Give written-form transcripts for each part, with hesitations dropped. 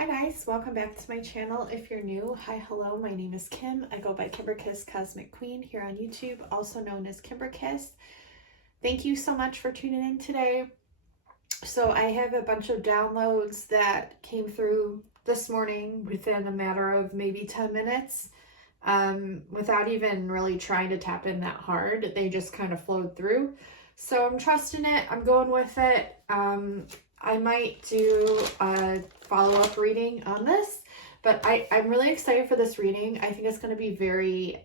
Hi guys, welcome back to my channel. If you're new, hi, hello, my name is Kim. I go by Kimberkiss Cosmic Queen here on YouTube, also known as Kimberkiss. Thank you so much for tuning in today. So I have a bunch of downloads that came through this morning within a matter of maybe 10 minutes without even really trying to tap in that hard. They just kind of flowed through. So I'm trusting it. I'm going with it. I might do a follow-up reading on this, but I'm really excited for this reading. I think it's going to be very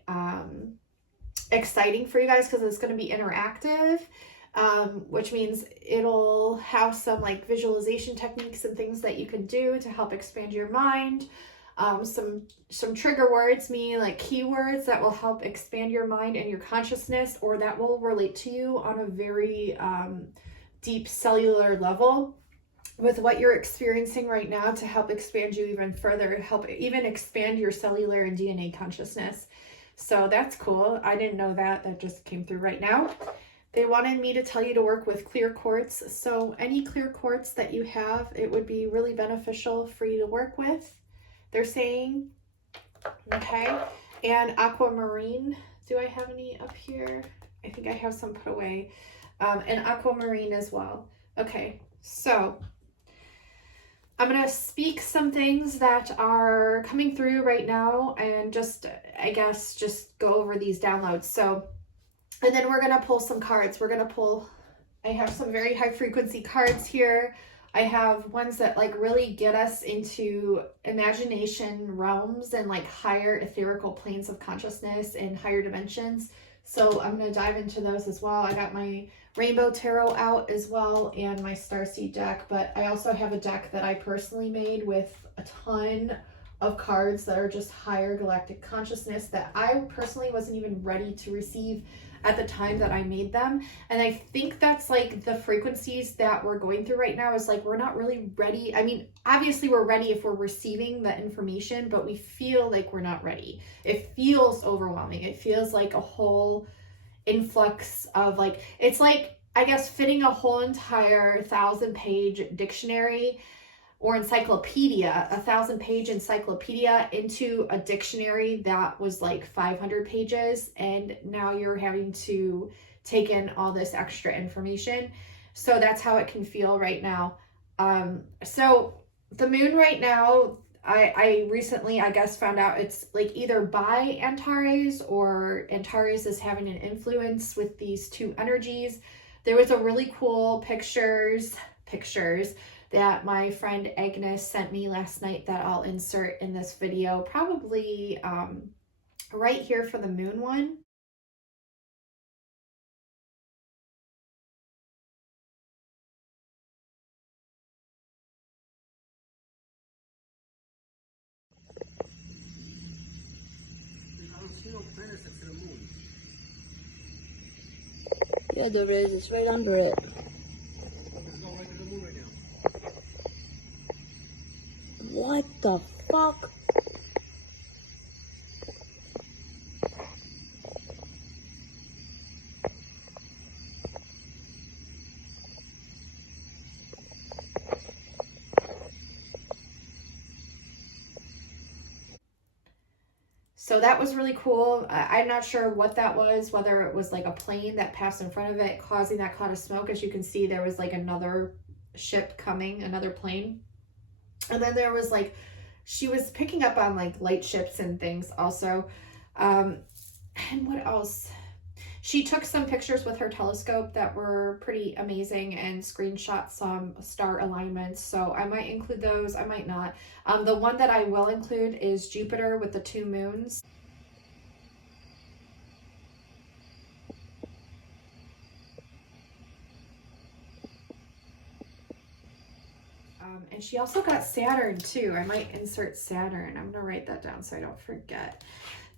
exciting for you guys because it's going to be interactive, which means it'll have some like visualization techniques and things that you can do to help expand your mind. Some trigger words, meaning like keywords that will help expand your mind and your consciousness, or that will relate to you on a very deep cellular level with what you're experiencing right now, to help expand you even further, help even expand your cellular and DNA consciousness. So that's cool. I didn't know that. That just came through right now. They wanted me to tell you to work with clear quartz. So any clear quartz that you have, it would be really beneficial for you to work with, they're saying. Okay. And aquamarine. Do I have any up here? I think I have some put away. And aquamarine as well. Okay. So I'm going to speak some things that are coming through right now and just, I guess, just go over these downloads. So, and then we're going to pull some cards. I have some very high frequency cards here. I have ones that like really get us into imagination realms and like higher etherical planes of consciousness and higher dimensions. So I'm going to dive into those as well. I got my Rainbow Tarot out as well and my Starseed deck, but I also have a deck that I personally made with a ton of cards that are just higher galactic consciousness that I personally wasn't even ready to receive at the time that I made them. And I think that's like the frequencies that we're going through right now is like we're not really ready. I mean, obviously we're ready if we're receiving the information, but we feel like we're not ready. It feels overwhelming. It feels like a whole influx of like, it's like, I guess, fitting a whole entire 1,000-page dictionary or encyclopedia, a 1,000-page encyclopedia into a dictionary that was like 500 pages. And now you're having to take in all this extra information. So that's how it can feel right now. So the moon right now, I recently, I guess, found out it's like either by Antares or Antares is having an influence with these two energies. There was a really cool pictures that my friend Agnes sent me last night that I'll insert in this video, probably right here for the moon one. Yeah, there is. It's right under it. What the fuck? So that was really cool. I'm not sure what that was, whether it was like a plane that passed in front of it causing that cloud of smoke. As you can see, there was like another ship coming, another plane. And then there was like, she was picking up on like light ships and things also. And what else? She took some pictures with her telescope that were pretty amazing and screenshot some star alignments. So I might include those, I might not. The one that I will include is Jupiter with the 2 moons. And she also got Saturn too. I might insert Saturn. I'm gonna write that down so I don't forget.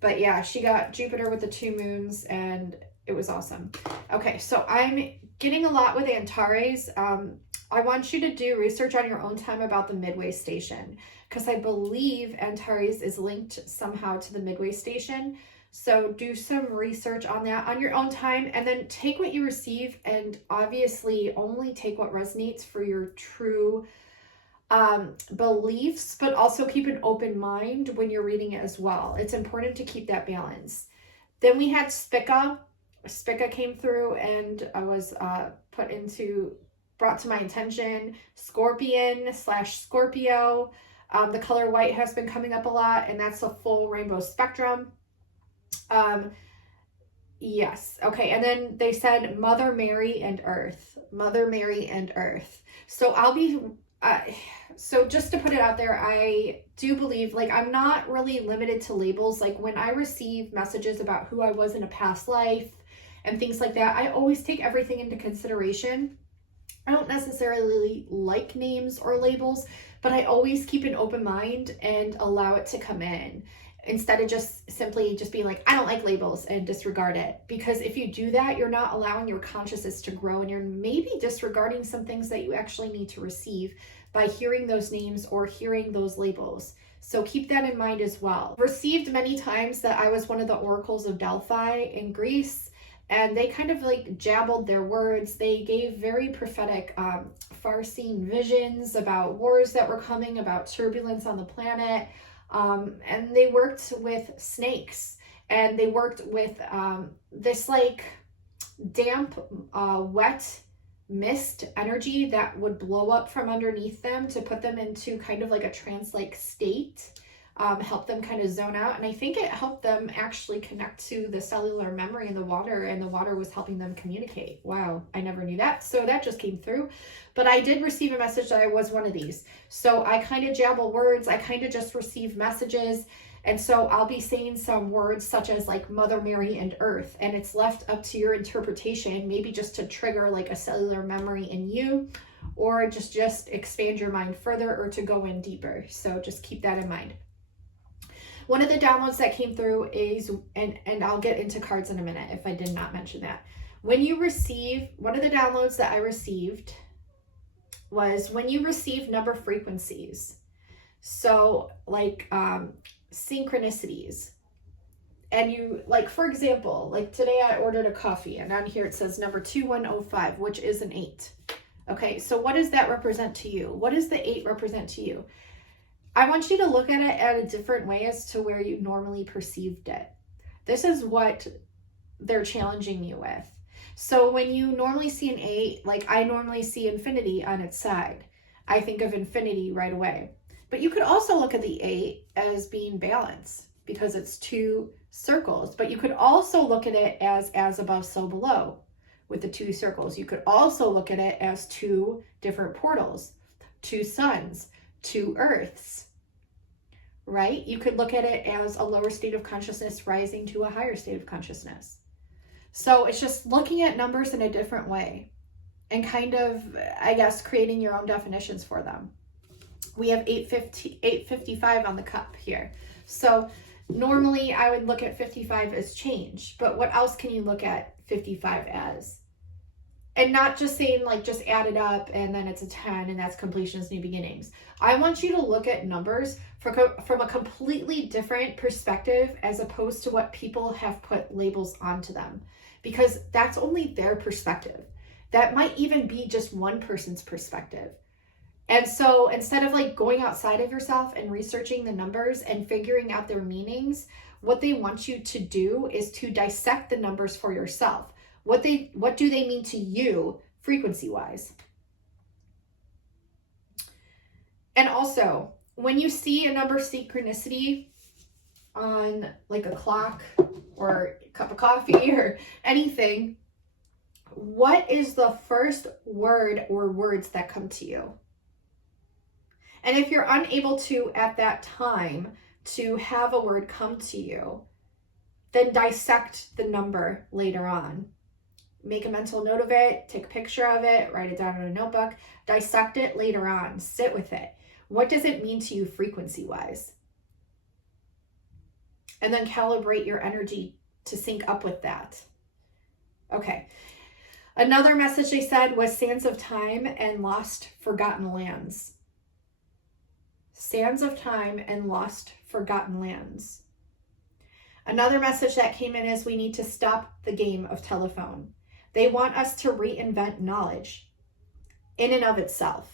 But yeah, she got Jupiter with the 2 moons and it was awesome. Okay, so I'm getting a lot with Antares. I want you to do research on your own time about the Midway Station, because I believe Antares is linked somehow to the Midway Station. So do some research on that on your own time, and then take what you receive and obviously only take what resonates for your true beliefs, but also keep an open mind when you're reading it as well. It's important to keep that balance. Then we had Spica. Spica came through and was brought to my attention. Scorpion / Scorpio. The color white has been coming up a lot, and that's the full rainbow spectrum. Yes. Okay. And then they said Mother Mary and Earth. Mother Mary and Earth. So so just to put it out there, I do believe, like, I'm not really limited to labels. Like, when I receive messages about who I was in a past life and things like that, I always take everything into consideration. I don't necessarily like names or labels, but I always keep an open mind and allow it to come in, instead of just simply being like, I don't like labels, and disregard it. Because if you do that, you're not allowing your consciousness to grow, and you're maybe disregarding some things that you actually need to receive by hearing those names or hearing those labels. So keep that in mind as well. Received many times that I was one of the oracles of Delphi in Greece, and they kind of like jabbled their words. They gave very prophetic, far-seeing visions about wars that were coming, about turbulence on the planet. And they worked with snakes, and they worked with this like damp, wet mist energy that would blow up from underneath them to put them into kind of like a trance-like state, help them kind of zone out. And I think it helped them actually connect to the cellular memory in the water, and the water was helping them communicate. Wow, I never knew that. So that just came through. But I did receive a message that I was one of these. So I kind of jabble words. I kind of just receive messages. And so I'll be saying some words such as like Mother Mary and Earth, and it's left up to your interpretation, maybe just to trigger like a cellular memory in you, or just expand your mind further, or to go in deeper. So just keep that in mind. One of the downloads that came through is, and I'll get into cards in a minute if I did not mention that. When you receive, one of the downloads that I received was when you receive number frequencies. So like synchronicities. And you, like, for example, like today I ordered a coffee, and on here it says number 2105, which is an 8. Okay, so what does that represent to you? What does the 8 represent to you? I want you to look at it at a different way as to where you normally perceived it. This is what they're challenging you with. So when you normally see an 8, like I normally see infinity on its side, I think of infinity right away. But you could also look at the 8 as being balance, because it's 2 circles. But you could also look at it as above, so below, with the 2 circles. You could also look at it as 2 different portals, 2 suns, 2 earths, right? You could look at it as a lower state of consciousness rising to a higher state of consciousness. So it's just looking at numbers in a different way and kind of, I guess, creating your own definitions for them. We have 855 on the cup here. So normally I would look at 55 as change, but what else can you look at 55 as? And not just saying like just add it up and then it's a 10 and that's completion is new beginnings. I want you to look at numbers from a completely different perspective, as opposed to what people have put labels onto them, because that's only their perspective. That might even be just one person's perspective. And so instead of like going outside of yourself and researching the numbers and figuring out their meanings, what they want you to do is to dissect the numbers for yourself. What do they mean to you frequency-wise? And also, when you see a number synchronicity on like a clock or a cup of coffee or anything, what is the first word or words that come to you? And if you're unable to, at that time, to have a word come to you, then dissect the number later on. Make a mental note of it, take a picture of it, write it down in a notebook, dissect it later on, sit with it. What does it mean to you frequency-wise? And then calibrate your energy to sync up with that. Okay. Another message they said was sands of time and lost, forgotten lands. Sands of time and lost, forgotten lands. Another message that came in is we need to stop the game of telephone. They want us to reinvent knowledge in and of itself.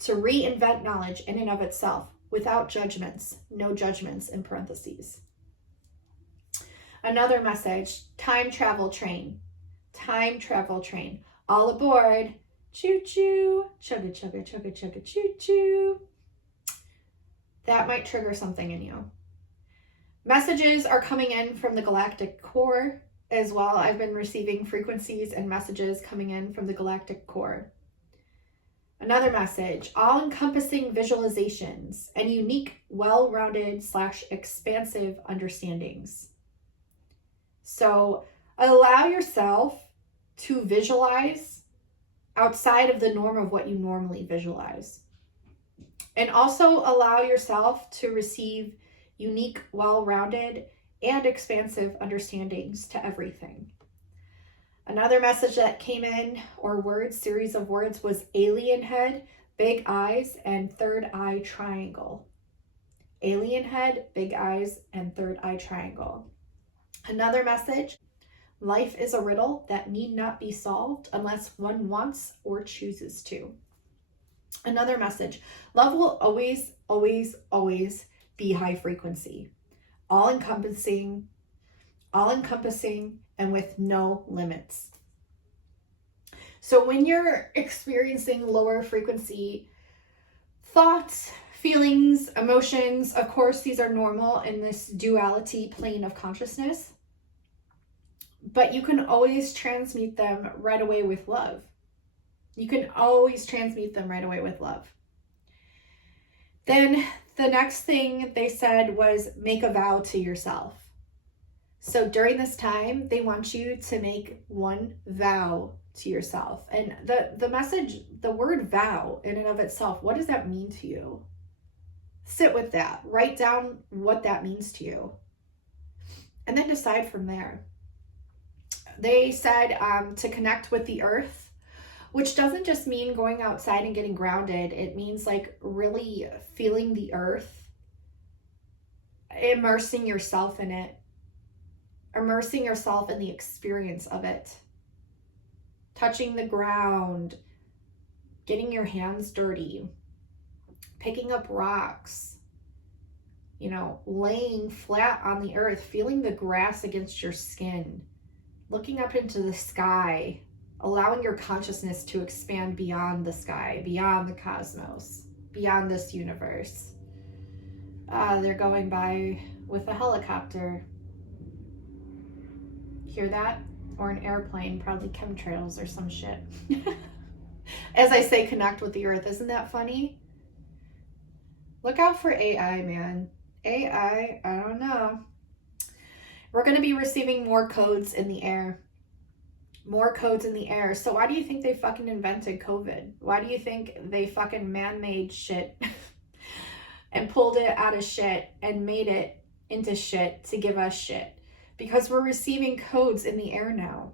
to reinvent knowledge in and of itself without judgments, no judgments in parentheses. Another message, time travel train, all aboard, choo-choo, chugga, chugga, chugga, chugga, choo-choo. That might trigger something in you. Messages are coming in from the galactic core as well. I've been receiving frequencies and messages coming in from the galactic core. Another message, all-encompassing visualizations and unique, well-rounded / expansive understandings. So allow yourself to visualize outside of the norm of what you normally visualize. And also allow yourself to receive unique, well-rounded, and expansive understandings to everything. Another message that came in, or words, series of words, was alien head, big eyes, and third eye triangle. Alien head, big eyes, and third eye triangle. Another message, life is a riddle that need not be solved unless one wants or chooses to. Another message, love will always, always, always be high frequency, all-encompassing, and with no limits. So when you're experiencing lower frequency thoughts, feelings, emotions, of course, these are normal in this duality plane of consciousness, but you can always transmute them right away with love. You can always transmute them right away with love. Then the next thing they said was make a vow to yourself. So during this time, they want you to make one vow to yourself. And the message, the word vow in and of itself, what does that mean to you? Sit with that. Write down what that means to you. And then decide from there. They said to connect with the earth, which doesn't just mean going outside and getting grounded. It means like really feeling the earth, immersing yourself in it, immersing yourself in the experience of it, touching the ground, getting your hands dirty, picking up rocks, laying flat on the earth, feeling the grass against your skin, looking up into the sky, allowing your consciousness to expand beyond the sky, beyond the cosmos, beyond this universe. They're going by with a helicopter. Hear that? Or an airplane, probably chemtrails or some shit. As I say, connect with the earth. Isn't that funny? Look out for AI, man. AI, I don't know. We're going to be receiving more codes in the air. More codes in the air. So why do you think they fucking invented COVID? Why do you think they fucking man-made shit and pulled it out of shit and made it into shit to give us shit? Because we're receiving codes in the air now.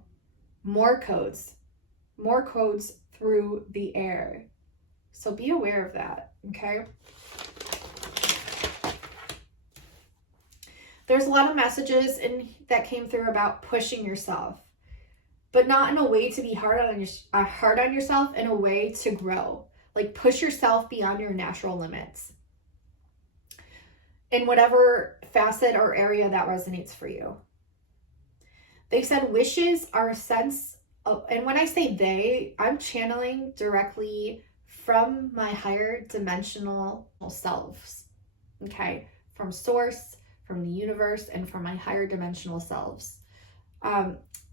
More codes through the air. So be aware of that, okay? There's a lot of messages that came through about pushing yourself, but not in a way to be hard on yourself, in a way to grow. Like push yourself beyond your natural limits in whatever facet or area that resonates for you. They said wishes are a sense of, and when I say they, I'm channeling directly from my higher dimensional selves, okay? From source, from the universe, and from my higher dimensional selves.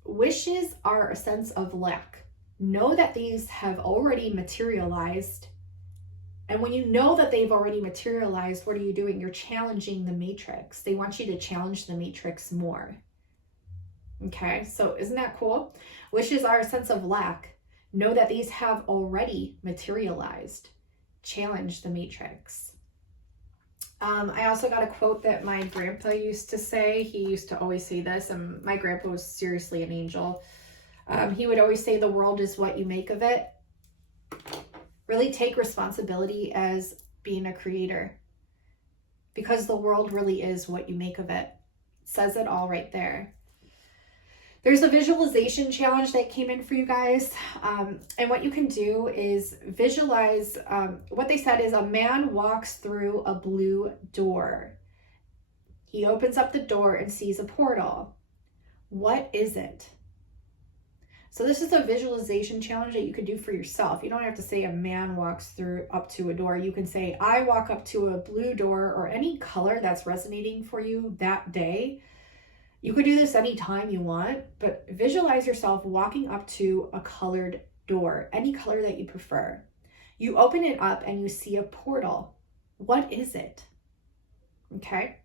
Wishes are a sense of lack. Know that these have already materialized. And when you know that they've already materialized, what are you doing? You're challenging the matrix. They want you to challenge the matrix more. Okay, so isn't that cool? Wishes are a sense of lack. Know that these have already materialized. Challenge the matrix. I also got a quote that my grandpa used to say. He used to always say this, and my grandpa was seriously an angel. He would always say, the world is what you make of it. Really take responsibility as being a creator, because the world really is what you make of it. It says it all right there. There's a visualization challenge that came in for you guys. And what you can do is visualize, what they said is a man walks through a blue door. He opens up the door and sees a portal. What is it? So this is a visualization challenge that you could do for yourself. You don't have to say a man walks up to a door. You can say, I walk up to a blue door, or any color that's resonating for you that day. You could do this anytime you want, but visualize yourself walking up to a colored door, any color that you prefer. You open it up and you see a portal. What is it? Okay.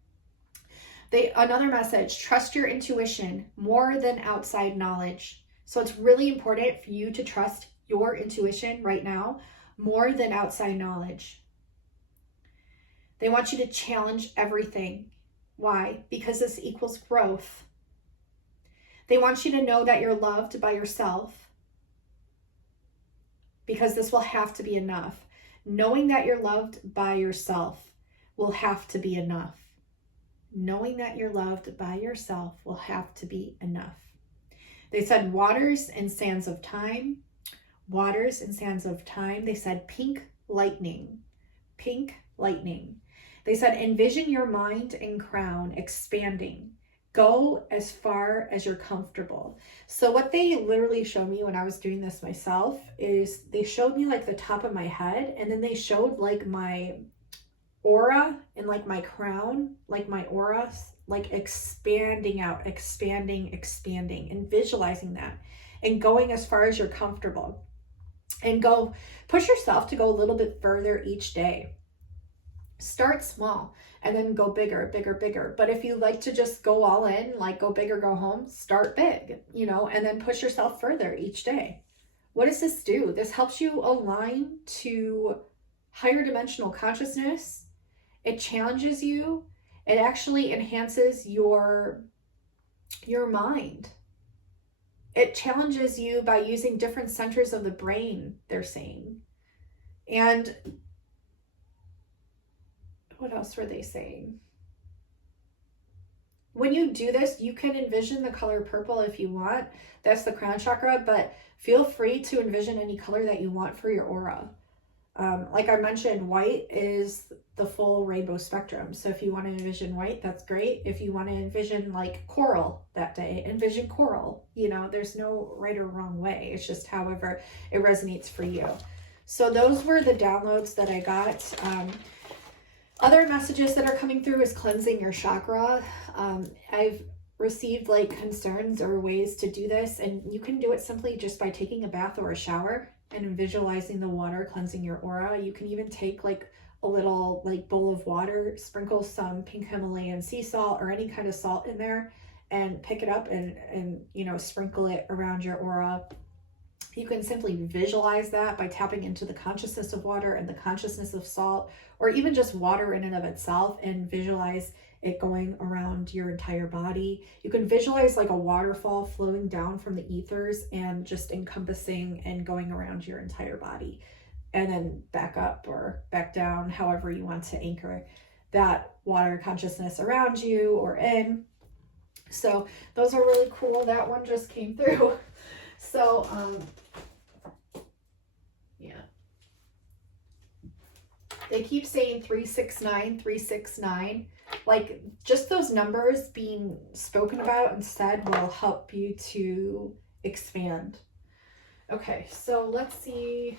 Another message, trust your intuition more than outside knowledge. So it's really important for you to trust your intuition right now more than outside knowledge. They want you to challenge everything. Why? Because this equals growth. They want you to know that you're loved by yourself, because this will have to be enough. Knowing that you're loved by yourself will have to be enough. Knowing that you're loved by yourself will have to be enough. They said waters and sands of time. Waters and sands of time. They said pink lightning. Pink lightning. They said envision your mind and crown expanding. Go as far as you're comfortable. So what they literally showed me when I was doing this myself is they showed me like the top of my head, and then they showed like my aura and like my crown, like my aura, like expanding out, expanding, and visualizing that and going as far as you're comfortable, and go push yourself to go a little bit further each day. Start small and then go bigger, bigger. But if you like to just go all in, like go big or go home, start big, and then push yourself further each day. What does this do? This helps you align to higher dimensional consciousness. It challenges you. It actually enhances your mind. It challenges you by using different centers of the brain, they're saying. And what else were they saying? When you do this, you can envision the color purple if you want. That's the crown chakra, but feel free to envision any color that you want for your aura. Like I mentioned, white is the full rainbow spectrum. So if you want to envision white, that's great. If you want to envision like coral that day, envision coral. There's no right or wrong way. It's just however it resonates for you. So those were the downloads that I got. Other messages that are coming through is cleansing your chakra. I've received like concerns or ways to do this, and you can do it simply just by taking a bath or a shower and visualizing the water cleansing your aura. You can even take like a little like bowl of water, sprinkle some pink Himalayan sea salt or any kind of salt in there, and pick it up and sprinkle it around your aura. You can simply visualize that by tapping into the consciousness of water and the consciousness of salt, or even just water in and of itself, and visualize it going around your entire body. You can visualize like a waterfall flowing down from the ethers and just encompassing and going around your entire body, and then back up or back down, however you want to anchor that water consciousness around you or in. So those are really cool. That one just came through. So, yeah. They keep saying 369, 369. Like, just those numbers being spoken about and said will help you to expand. Okay, so let's see.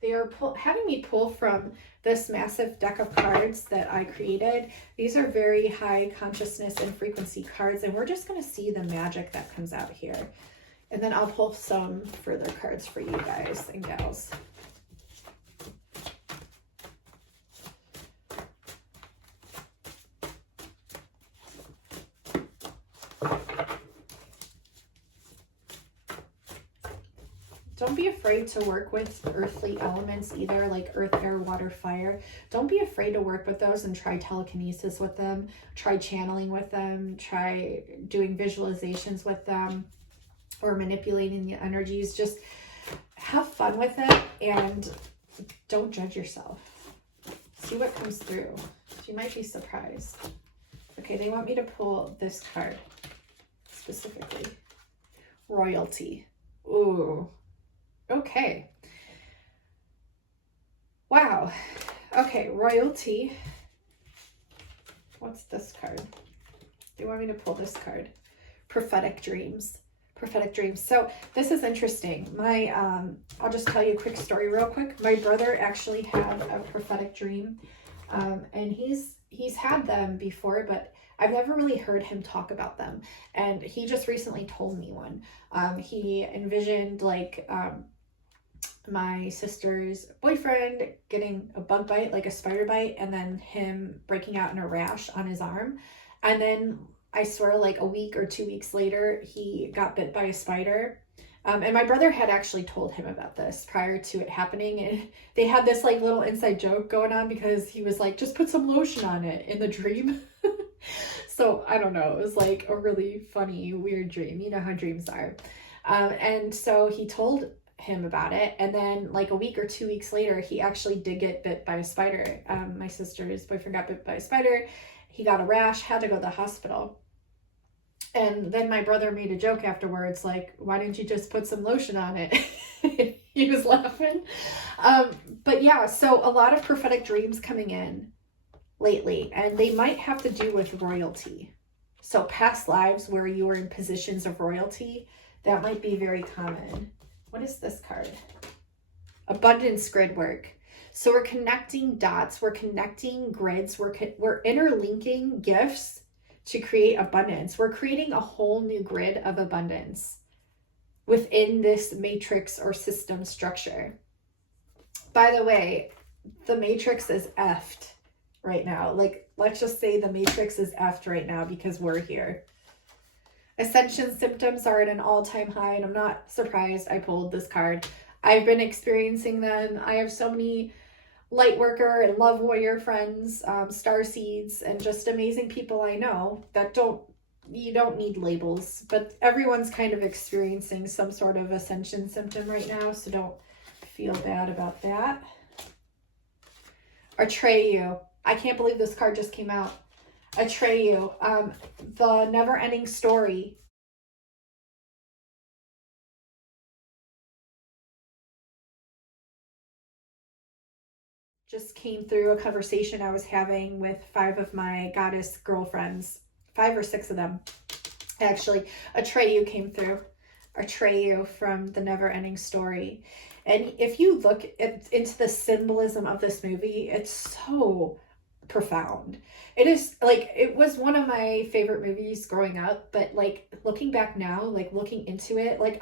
They are having me pull from this massive deck of cards that I created. These are very high consciousness and frequency cards, and we're just going to see the magic that comes out here. And then I'll pull some further cards for you guys and gals. Don't be afraid to work with earthly elements either, like earth, air, water, fire. Don't be afraid to work with those and try telekinesis with them. Try channeling with them. Try doing visualizations with them or manipulating the energies. Just have fun with it and don't judge yourself. See what comes through. You might be surprised. Okay, they want me to pull this card specifically. royalty. Ooh, okay. Wow. Okay, royalty. What's this card? Do you want me to pull this card? Prophetic dreams. Prophetic dreams. So this is interesting. I'll just tell you a quick story real quick. My brother actually had a prophetic dream, and he's had them before, but I've never really heard him talk about them. And he just recently told me one. He envisioned like my sister's boyfriend getting a bug bite, like a spider bite, and then him breaking out in a rash on his arm. And then I swear like a week or 2 weeks later, he got bit by a spider. And my brother had actually told him about this prior to it happening. And they had this like little inside joke going on because he was like, just put some lotion on it in the dream. So I don't know. It was like a really funny, weird dream. You know how dreams are. And so he told him about it, and then like a week or 2 weeks later, he actually did get bit by a spider. My sister's boyfriend got bit by a spider. He got a rash, had to go to the hospital. And then my brother made a joke afterwards, like, why didn't you just put some lotion on it? He was laughing. But yeah, so a lot of prophetic dreams coming in lately, and they might have to do with royalty. So past lives where you were in positions of royalty, that might be very common. What is this card? Abundance grid work. So we're connecting dots, we're connecting grids, we're interlinking gifts to create abundance. We're creating a whole new grid of abundance within this matrix or system structure. By the way, the matrix is effed right now. Like, let's just say the matrix is effed right now because we're here. Ascension symptoms are at an all-time high, and I'm not surprised I pulled this card. I've been experiencing them. I have so many light worker and love warrior friends, star seeds, and just amazing people I know that you don't need labels, but everyone's kind of experiencing some sort of ascension symptom right now, so don't feel bad about that. Atreyu. I can't believe this card just came out. Atreyu, the never-ending story. Just came through a conversation I was having with 5 of my goddess girlfriends, 5 or 6 of them. Actually, Atreyu came through. Atreyu from the never-ending story. And if you look into the symbolism of this movie, it's so profound. It is like, it was one of my favorite movies growing up, but like looking back now, like looking into it, like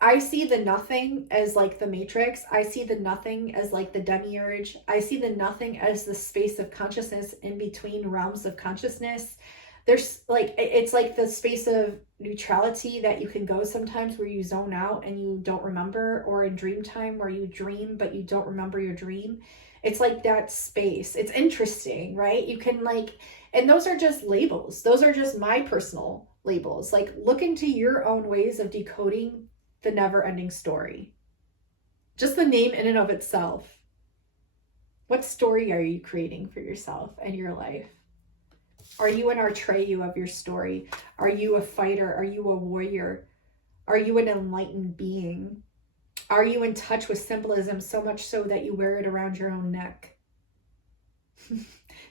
I see the nothing as like the matrix. I see the nothing as like the demiurge. I see the nothing as the space of consciousness in between realms of consciousness. There's like, it's like the space of neutrality that you can go sometimes where you zone out and you don't remember, or in dream time where you dream but you don't remember your dream. It's like that space. It's interesting, right? You can like, and those are just labels. Those are just my personal labels. Like, look into your own ways of decoding the never-ending story. Just the name in and of itself. What story are you creating for yourself and your life? Are you an Atreyu of your story? Are you a fighter? Are you a warrior? Are you an enlightened being? Are you in touch with symbolism so much so that you wear it around your own neck?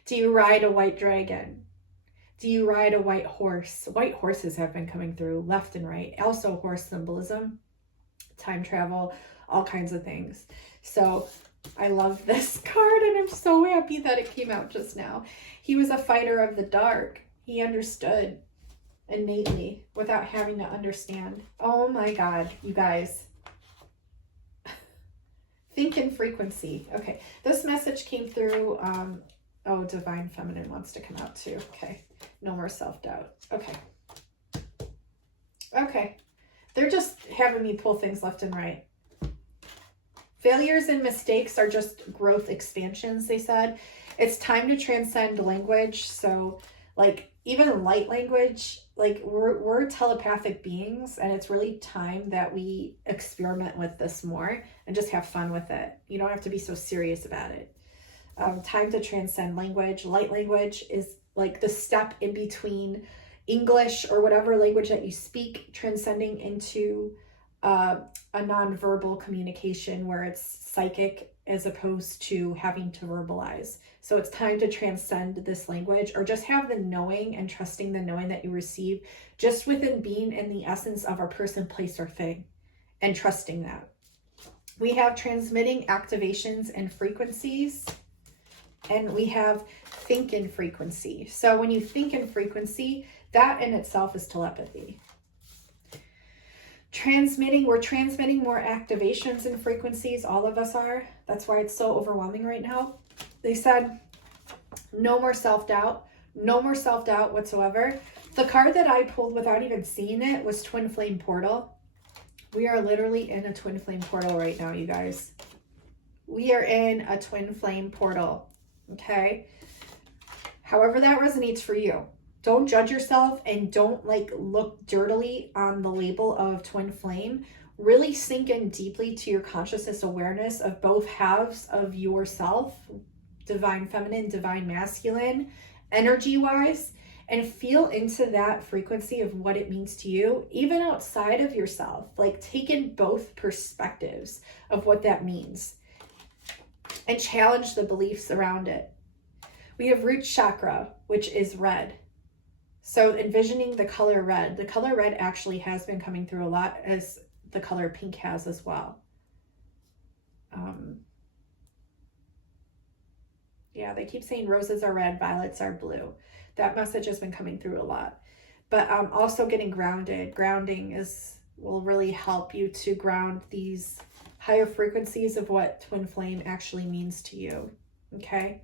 Do you ride a white dragon? Do you ride a white horse? White horses have been coming through left and right. Also horse symbolism, time travel, all kinds of things. So I love this card, and I'm so happy that it came out just now. He was a fighter of the dark. He understood innately without having to understand. Oh my God, you guys. Think in frequency. Okay, this message came through. Oh, Divine Feminine wants to come out too. Okay, no more self-doubt. Okay. They're just having me pull things left and right. Failures and mistakes are just growth expansions, they said. It's time to transcend language. So like even light language, like we're telepathic beings, and it's really time that we experiment with this more and just have fun with it. You don't have to be so serious about it. Time to transcend language. Light language is like the step in between English or whatever language that you speak, transcending into a nonverbal communication where it's psychic as opposed to having to verbalize. So it's time to transcend this language, or just have the knowing and trusting the knowing that you receive just within being in the essence of a person, place, or thing, and trusting that. We have transmitting activations and frequencies, and we have think in frequency. So when you think in frequency, that in itself is telepathy. We're transmitting more activations and frequencies. All of us are. That's why it's so overwhelming right now. They said no more self-doubt, no more self-doubt whatsoever. The card that I pulled without even seeing it was Twin Flame Portal. We are literally in a twin flame portal right now, you guys. We are in a twin flame portal, okay? However that resonates for you. Don't judge yourself, and don't look dirtily on the label of twin flame. Really sink in deeply to your consciousness awareness of both halves of yourself, divine feminine, divine masculine, energy-wise, and feel into that frequency of what it means to you, even outside of yourself. Take in both perspectives of what that means and challenge the beliefs around it. We have root chakra, which is red. So envisioning the color red. The color red actually has been coming through a lot, as the color pink has as well. Yeah, they keep saying roses are red, violets are blue. That message has been coming through a lot. But also getting grounded. Grounding will really help you to ground these higher frequencies of what twin flame actually means to you. Okay?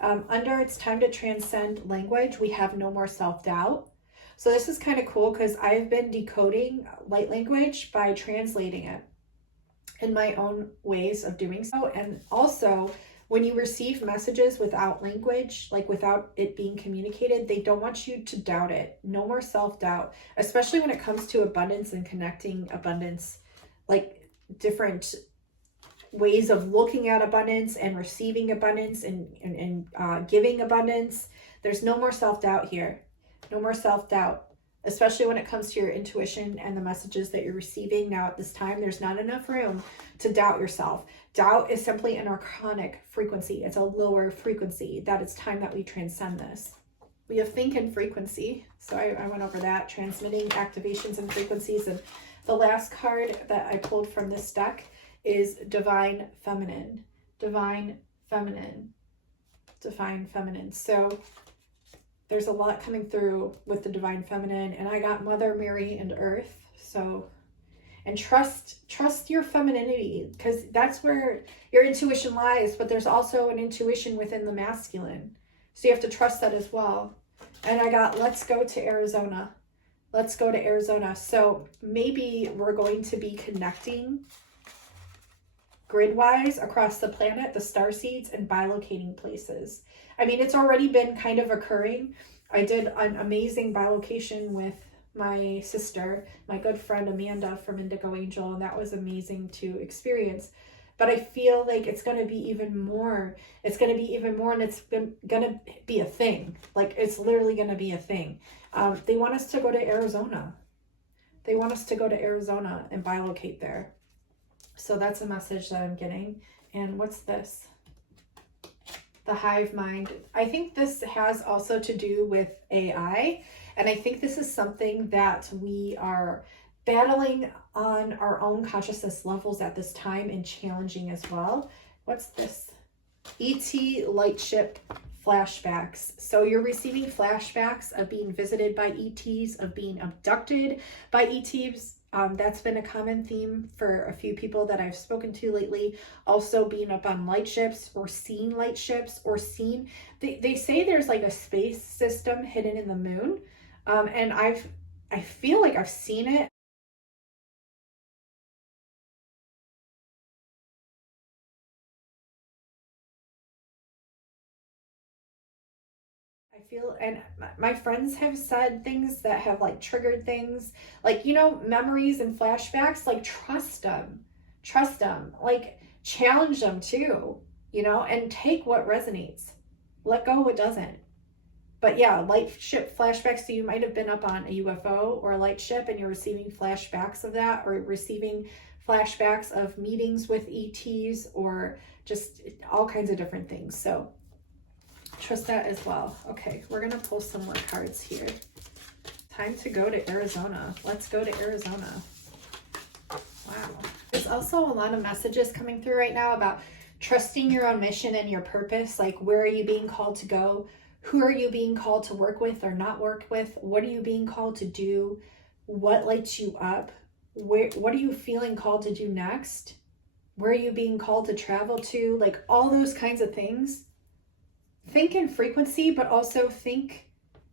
Under it's time to transcend language, we have no more self-doubt. So this is kind of cool because I've been decoding light language by translating it in my own ways of doing so. And also, when you receive messages without language, without it being communicated, they don't want you to doubt it. No more self-doubt, especially when it comes to abundance and connecting abundance, different ways of looking at abundance and receiving abundance and giving abundance. There's no more self-doubt here. No more self-doubt, especially when it comes to your intuition and the messages that you're receiving. Now at this time, there's not enough room to doubt yourself. Doubt is simply an archonic frequency. It's a lower frequency. That it's time that we transcend this. We have think and frequency. So I went over that, transmitting activations and frequencies. And the last card that I pulled from this deck is divine feminine. Divine feminine. Divine feminine. So there's a lot coming through with the divine feminine, and I got Mother, Mary, and Earth. So, and trust your femininity, because that's where your intuition lies, but there's also an intuition within the masculine. So you have to trust that as well. And I got let's go to Arizona. Let's go to Arizona. So maybe we're going to be connecting grid-wise across the planet, the starseeds, and bilocating places. I mean, it's already been kind of occurring. I did an amazing bilocation with my sister, my good friend Amanda from Indigo Angel, and that was amazing to experience. But I feel like it's going to be even more. It's going to be even more, and it's going to be a thing. It's literally going to be a thing. They want us to go to Arizona. They want us to go to Arizona and bilocate there. So that's a message that I'm getting. And what's this? The hive mind. I think this has also to do with AI. And I think this is something that we are battling on our own consciousness levels at this time, and challenging as well. What's this? ET lightship flashbacks. So you're receiving flashbacks of being visited by ETs, of being abducted by ETs. That's been a common theme for a few people that I've spoken to lately. Also being up on light ships, or seeing light ships, or seeing, they say there's a space system hidden in the moon. And I feel like I've seen it. And my friends have said things that have triggered things, memories and flashbacks. Trust them, challenge them too, and take what resonates, let go what doesn't. But yeah, light ship flashbacks. So you might have been up on a UFO or a light ship and you're receiving flashbacks of that, or receiving flashbacks of meetings with ETs, or just all kinds of different things. So trust that as well. Okay, we're going to pull some more cards here. Time to go to Arizona. Let's go to Arizona. Wow. There's also a lot of messages coming through right now about trusting your own mission and your purpose. Like, where are you being called to go? Who are you being called to work with or not work with? What are you being called to do? What lights you up? What are you feeling called to do next? Where are you being called to travel to? Like, all those kinds of things. Think in frequency, but also think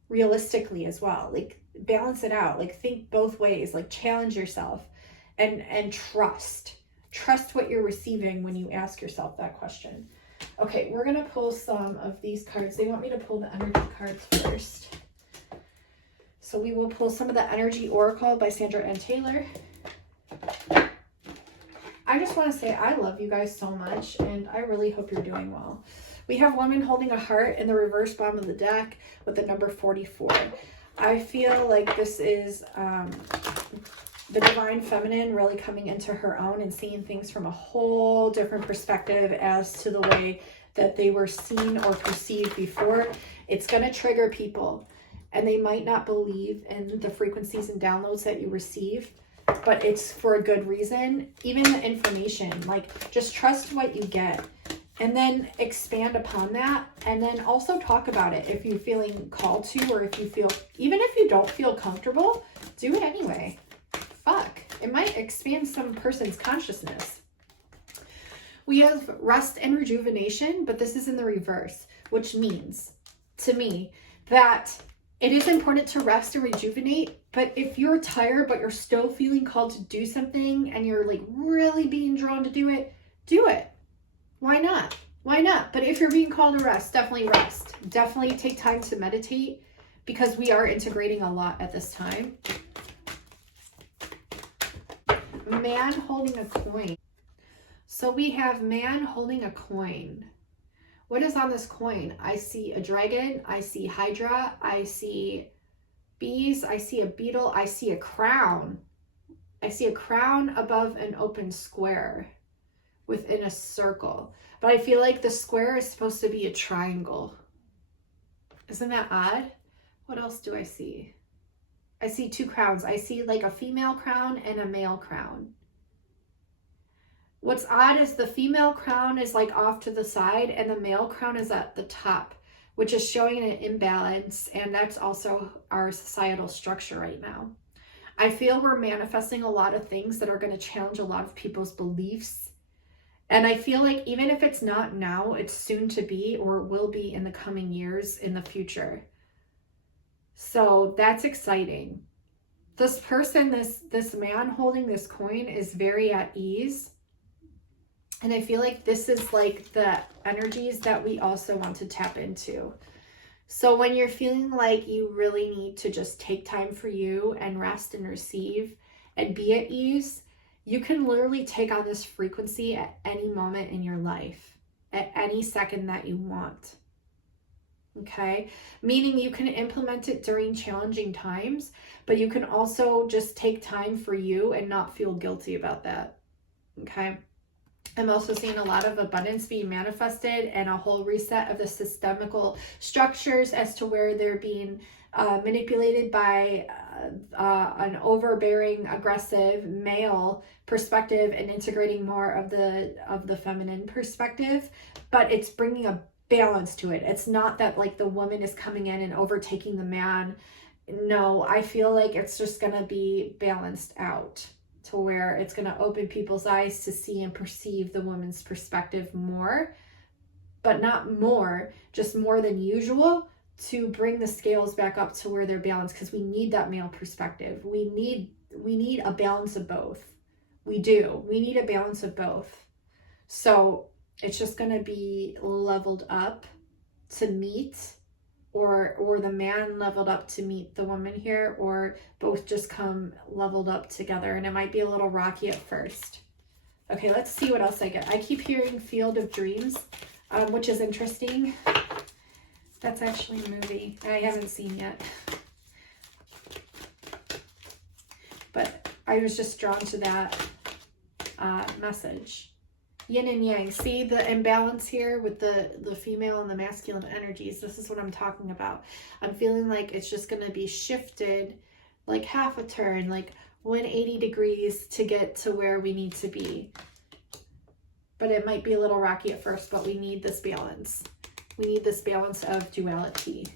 realistically as well. Like, balance it out. Like, think both ways. Like, challenge yourself and trust what you're receiving when you ask yourself that question. Okay, we're gonna pull some of these cards. They want me to pull the energy cards first, so we will pull some of the Energy Oracle by Sandra N. Taylor. I just want to say I love you guys so much, and I really hope you're doing well. We have woman holding a heart in the reverse bottom of the deck with the number 44. I feel like this is the divine feminine really coming into her own and seeing things from a whole different perspective as to the way that they were seen or perceived before. It's going to trigger people, and they might not believe in the frequencies and downloads that you receive, but it's for a good reason. Even the information, like, just trust what you get and then expand upon that, and then also talk about it if you're feeling called to, or if you feel, even if you don't feel comfortable, do it anyway. Fuck, it might expand some person's consciousness. We have rest and rejuvenation, but this is in the reverse, which means to me that it is important to rest and rejuvenate, but if you're tired but you're still feeling called to do something and you're like really being drawn to do it, do it. Why not? Why not? But if you're being called to rest, definitely rest. Definitely take time to meditate, because we are integrating a lot at this time. Man holding a coin. So we have man holding a coin. What is on this coin? I see a dragon, I see Hydra, I see bees, I see a beetle, I see a crown. I see a crown above an open square within a circle. But I feel like the square is supposed to be a triangle. Isn't that odd? What else do I see? I see two crowns. I see like a female crown and a male crown. What's odd is the female crown is like off to the side and the male crown is at the top, which is showing an imbalance, and that's also our societal structure right now. I feel we're manifesting a lot of things that are going to challenge a lot of people's beliefs. And I feel like even if it's not now, it's soon to be, or will be in the coming years in the future. So that's exciting. This person, this man holding this coin is very at ease. And I feel like this is like the energies that we also want to tap into. So when you're feeling like you really need to just take time for you and rest and receive and be at ease, you can literally take on this frequency at any moment in your life, at any second that you want. Okay? Meaning you can implement it during challenging times, but you can also just take time for you and not feel guilty about that. Okay? I'm also seeing a lot of abundance being manifested and a whole reset of the systemical structures as to where they're being manipulated by an overbearing, aggressive male perspective and integrating more of the feminine perspective. But it's bringing a balance to it. It's not that like the woman is coming in and overtaking the man. No, I feel like it's just going to be balanced out, to where it's going to open people's eyes to see and perceive the woman's perspective more, but not more, just more than usual, to bring the scales back up to where they're balanced, because we need that male perspective. We need a balance of both. We do. We need a balance of both. So it's just going to be leveled up to meet, or the man leveled up to meet the woman here, or both just come leveled up together, and it might be a little rocky at first. Okay, let's see what else I get. I keep hearing Field of Dreams, which is interesting. That's actually a movie I haven't seen yet. But I was just drawn to that message. Yin and yang. See the imbalance here with the female and the masculine energies. This is what I'm talking about. I'm feeling like it's just going to be shifted like half a turn, like 180 degrees to get to where we need to be. But it might be a little rocky at first, but we need this balance. We need this balance of duality.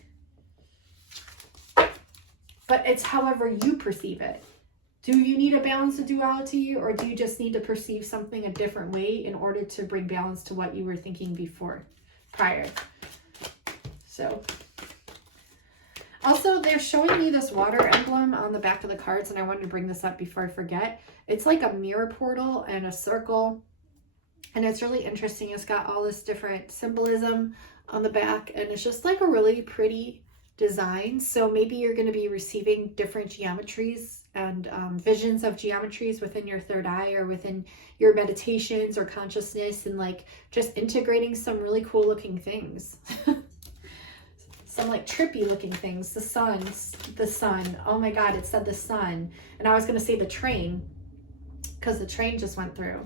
But it's however you perceive it. Do you need a balance of duality, or do you just need to perceive something a different way in order to bring balance to what you were thinking before, prior? So, also they're showing me this water emblem on the back of the cards, and I wanted to bring this up before I forget. It's like a mirror portal and a circle, and it's really interesting. It's got all this different symbolism on the back, and it's just like a really pretty design. So maybe you're going to be receiving different geometries and visions of geometries within your third eye or within your meditations or consciousness, and like just integrating some really cool looking things. Some like trippy looking things. The sun. Oh my God, it said the sun. And I was going to say the train because the train just went through.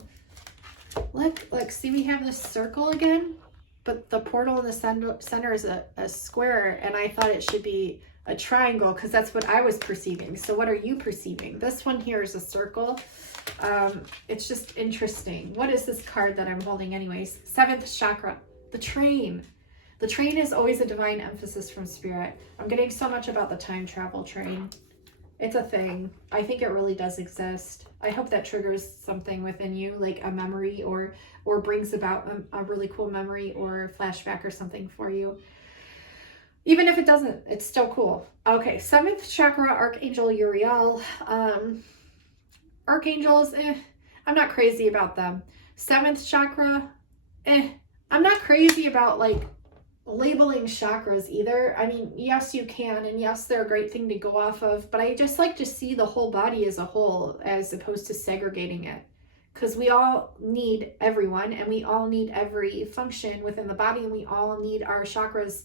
Look, see, we have this circle again, but the portal in the center is a square, and I thought it should be a triangle because that's what I was perceiving. So what are you perceiving? This one here is a circle. It's just interesting. What is this card that I'm holding anyways? 7th chakra, the train. The train is always a divine emphasis from spirit. I'm getting so much about the time travel train. It's a thing. I think it really does exist. I hope that triggers something within you, like a memory or brings about a really cool memory or flashback or something for you. Even if it doesn't, it's still cool. Okay, 7th chakra, Archangel Uriel. Archangels, I'm not crazy about them. 7th chakra, I'm not crazy about like labeling chakras either. I mean, yes, you can, and yes, they're a great thing to go off of, but I just like to see the whole body as a whole as opposed to segregating it. Because we all need everyone, and we all need every function within the body, and we all need our chakras,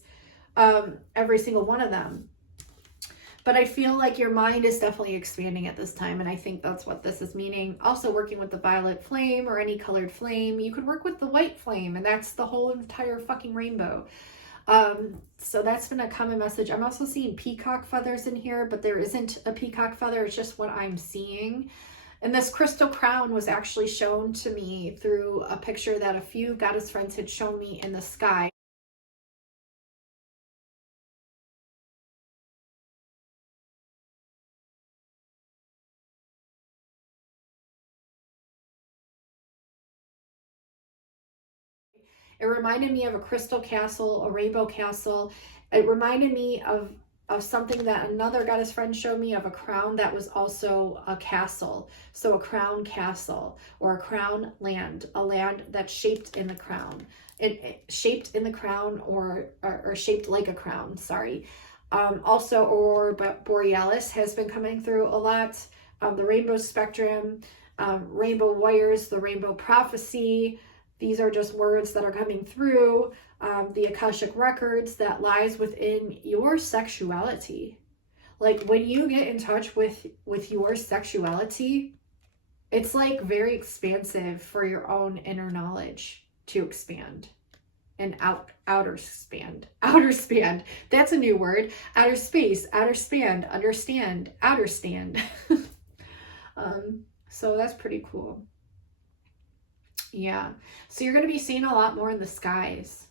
every single one of them. But I feel like your mind is definitely expanding at this time, and I think that's what this is meaning. Also working with the violet flame or any colored flame. You could work with the white flame, and that's the whole entire fucking rainbow. So that's been a common message. I'm also seeing peacock feathers in here, but there isn't a peacock feather. It's just what I'm seeing. And this crystal crown was actually shown to me through a picture that a few goddess friends had shown me in the sky. It reminded me of a crystal castle, a rainbow castle. It reminded me of something that another goddess friend showed me, of a crown that was also a castle. So a crown castle, or a crown land, a land that's shaped in the crown. It shaped in the crown, or shaped like a crown, sorry. Also, Aurora Borealis has been coming through a lot. The rainbow spectrum, rainbow wires, the rainbow prophecy. These are just words that are coming through. The Akashic records that lies within your sexuality. Like when you get in touch with your sexuality, it's like very expansive for your own inner knowledge to expand. And outer span. That's a new word. Outer space, outer span, understand, outer stand. So that's pretty cool. Yeah. So you're going to be seeing a lot more in the skies.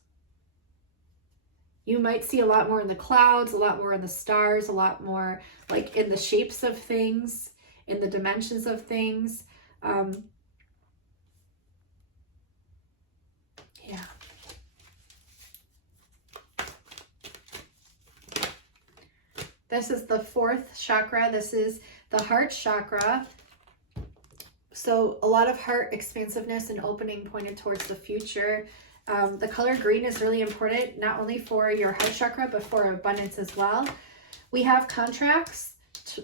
You might see a lot more in the clouds, a lot more in the stars, a lot more like in the shapes of things, in the dimensions of things. Yeah. This is the 4th chakra. This is the heart chakra. So a lot of heart expansiveness and opening pointed towards the future. The color green is really important, not only for your heart chakra, but for abundance as well. We have contracts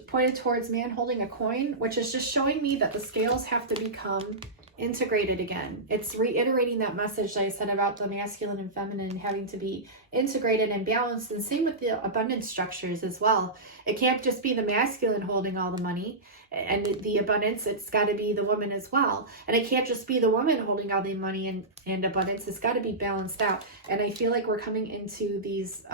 pointed towards man holding a coin, which is just showing me that the scales have to become integrated again. It's reiterating that message that I said about the masculine and feminine having to be integrated and balanced. And same with the abundance structures as well. It can't just be the masculine holding all the money and the abundance. It's got to be the woman as well. And it can't just be the woman holding all the money and abundance. It's got to be balanced out. And I feel like we're coming into these,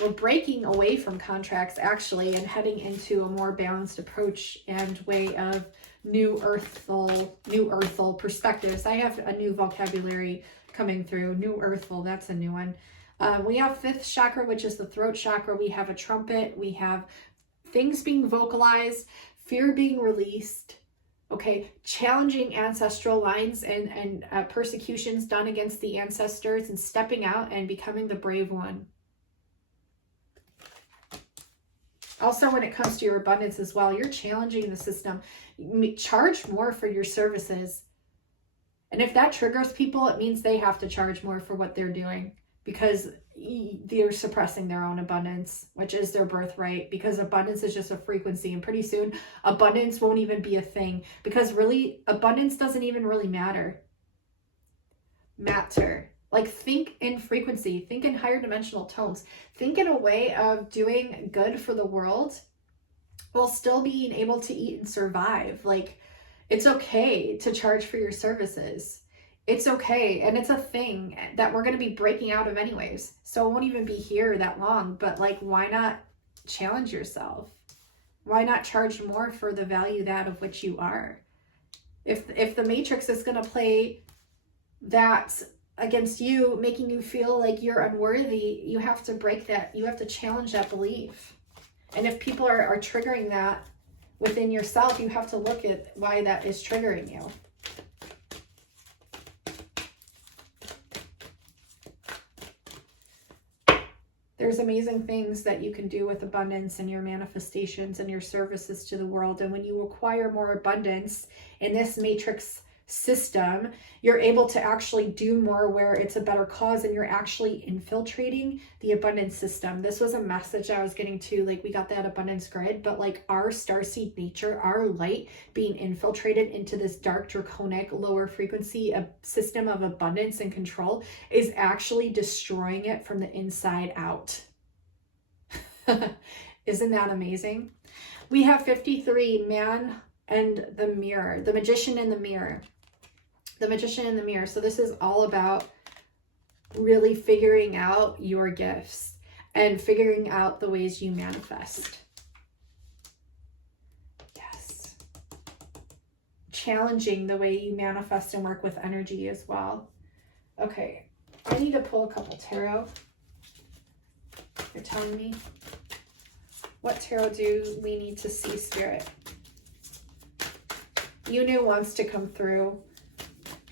we're breaking away from contracts actually and heading into a more balanced approach and way of new earthful perspectives. I have a new vocabulary coming through. New earthful, that's a new one. We have fifth chakra, which is the throat chakra. We have a trumpet. We have things being vocalized, fear being released, okay, challenging ancestral lines and persecutions done against the ancestors, and stepping out and becoming the brave one. Also, when it comes to your abundance as well, you're challenging the system. Charge more for your services. And if that triggers people, it means they have to charge more for what they're doing, because they're suppressing their own abundance, which is their birthright, because abundance is just a frequency. And pretty soon, abundance won't even be a thing, because really, abundance doesn't even really matter. Like, think in frequency, think in higher dimensional tones, think in a way of doing good for the world while still being able to eat and survive. Like, it's okay to charge for your services. It's okay. And it's a thing that we're going to be breaking out of anyways. So it won't even be here that long, but like, why not challenge yourself? Why not charge more for the value that of which you are? If the matrix is going to play that against you, making you feel like you're unworthy, you have to break that. You have to challenge that belief. And if people are triggering that within yourself, you have to look at why that is triggering you. There's amazing things that you can do with abundance and your manifestations and your services to the world. And when you acquire more abundance in this matrix system, you're able to actually do more where it's a better cause, and you're actually infiltrating the abundance system. This was a message I was getting to, like, we got that abundance grid, but like our starseed nature, our light being infiltrated into this dark, draconic, lower frequency system of abundance and control is actually destroying it from the inside out. Isn't that amazing? We have 53, man and the mirror, the magician in the mirror. The magician in the mirror. So this is all about really figuring out your gifts and figuring out the ways you manifest. Yes. Challenging the way you manifest and work with energy as well. Okay, I need to pull a couple tarot. You're telling me? What tarot do we need to see, Spirit? Yunu wants to come through.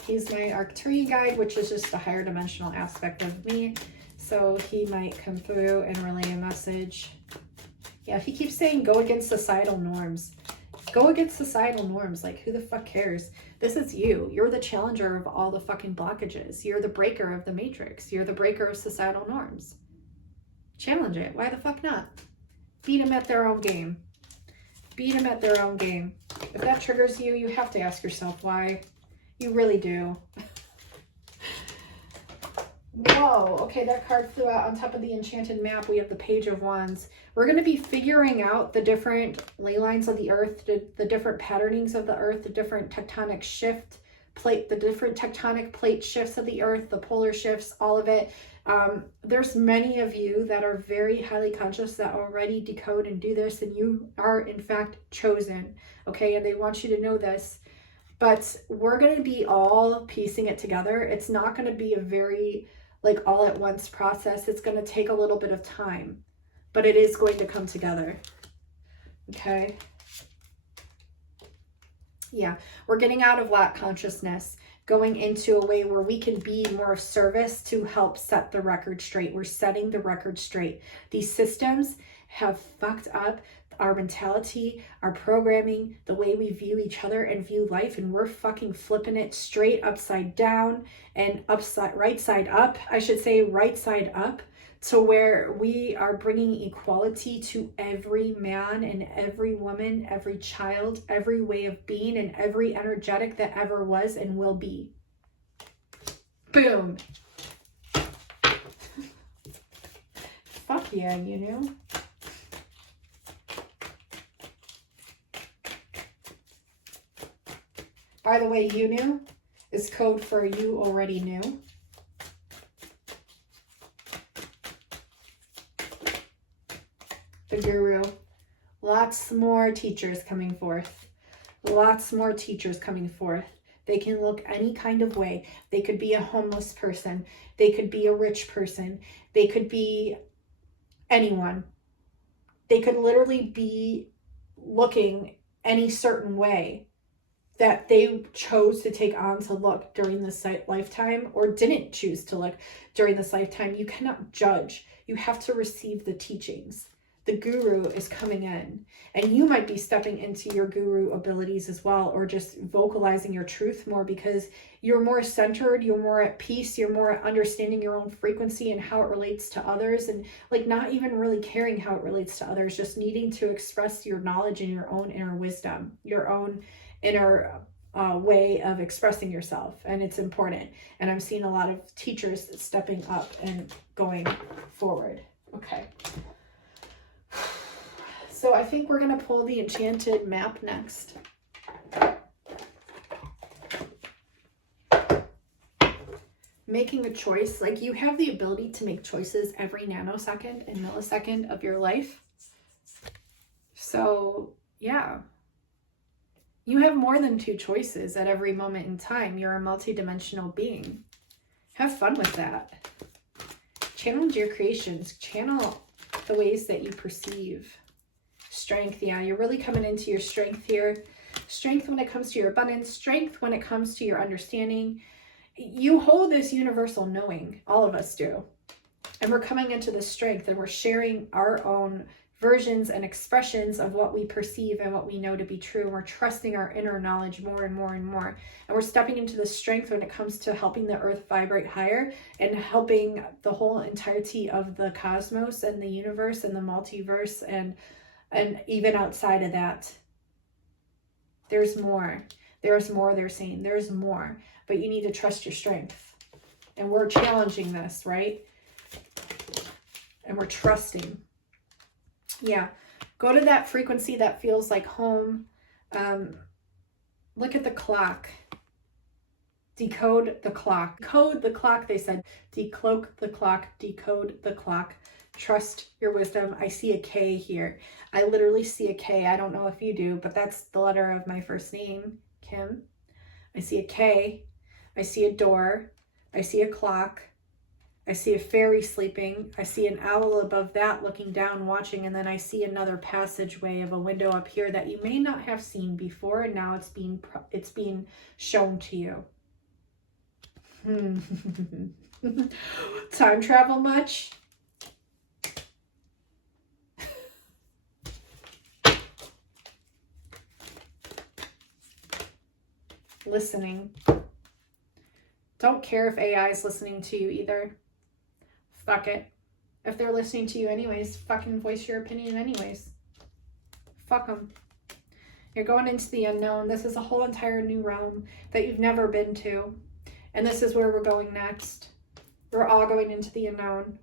He's my Arcturian guide, which is just a higher dimensional aspect of me. So he might come through and relay a message. Yeah, he keeps saying go against societal norms. Go against societal norms. Like, who the fuck cares? This is you. You're the challenger of all the fucking blockages. You're the breaker of the matrix. You're the breaker of societal norms. Challenge it. Why the fuck not? Beat them at their own game. Beat them at their own game. If that triggers you, you have to ask yourself why. You really do. Whoa, okay, that card flew out on top of the enchanted map. We have the Page of Wands. We're going to be figuring out the different ley lines of the earth, the different patternings of the earth, the different tectonic the different tectonic plate shifts of the earth, the polar shifts, all of it. There's many of you that are very highly conscious that already decode and do this, and you are in fact chosen, okay? And they want you to know this. But we're going to be all piecing it together. It's not going to be a very, like, all at once process. It's going to take a little bit of time, but it is going to come together. Okay. Yeah. We're getting out of lack consciousness, going into a way where we can be more of service to help set the record straight. We're setting the record straight. These systems have fucked up our mentality, our programming, the way we view each other and view life, and we're fucking flipping it straight upside down and right side up, to where we are bringing equality to every man and every woman, every child, every way of being, and every energetic that ever was and will be. Boom. Fuck yeah, you knew. By the way, you knew is code for you already knew. The guru. Lots more teachers coming forth. Lots more teachers coming forth. They can look any kind of way. They could be a homeless person. They could be a rich person. They could be anyone. They could literally be looking any certain way that they chose to take on to look during this lifetime, or didn't choose to look during this lifetime. You cannot judge. You have to receive the teachings. The guru is coming in, and you might be stepping into your guru abilities as well, or just vocalizing your truth more because you're more centered, you're more at peace, you're more understanding your own frequency and how it relates to others, and like not even really caring how it relates to others, just needing to express your knowledge and your own inner wisdom, your own inner way of expressing yourself. And it's important. And I'm seeing a lot of teachers stepping up and going forward. Okay. So I think we're going to pull the enchanted map next. Making a choice. Like, you have the ability to make choices every nanosecond and millisecond of your life. So, yeah. You have more than two choices at every moment in time. You're a multidimensional being. Have fun with that. Challenge your creations. Channel the ways that you perceive. Strength, yeah, you're really coming into your strength here. Strength when it comes to your abundance. Strength when it comes to your understanding. You hold this universal knowing. All of us do. And we're coming into the strength, and we're sharing our own versions and expressions of what we perceive and what we know to be true. And we're trusting our inner knowledge more and more and more. And we're stepping into the strength when it comes to helping the earth vibrate higher and helping the whole entirety of the cosmos and the universe and the multiverse and even outside of that. There's more. There's more, they're saying. There's more. But you need to trust your strength. And we're challenging this, right? And we're trusting. Yeah. Go to that frequency that feels like home. Look at the clock. Decode the clock. Code the clock, they said. Decloak the clock. Decode the clock. Trust your wisdom. I see a K here. I literally see a K. I don't know if you do, but that's the letter of my first name, Kim. I see a K. I see a door. I see a clock. I see a fairy sleeping. I see an owl above that looking down, watching, and then I see another passageway of a window up here that you may not have seen before, and now it's being shown to you. Time travel much? Listening. Don't care if AI is listening to you either. Fuck it. If they're listening to you anyways, fucking voice your opinion anyways. Fuck them. You're going into the unknown. This is a whole entire new realm that you've never been to. And this is where we're going next. We're all going into the unknown.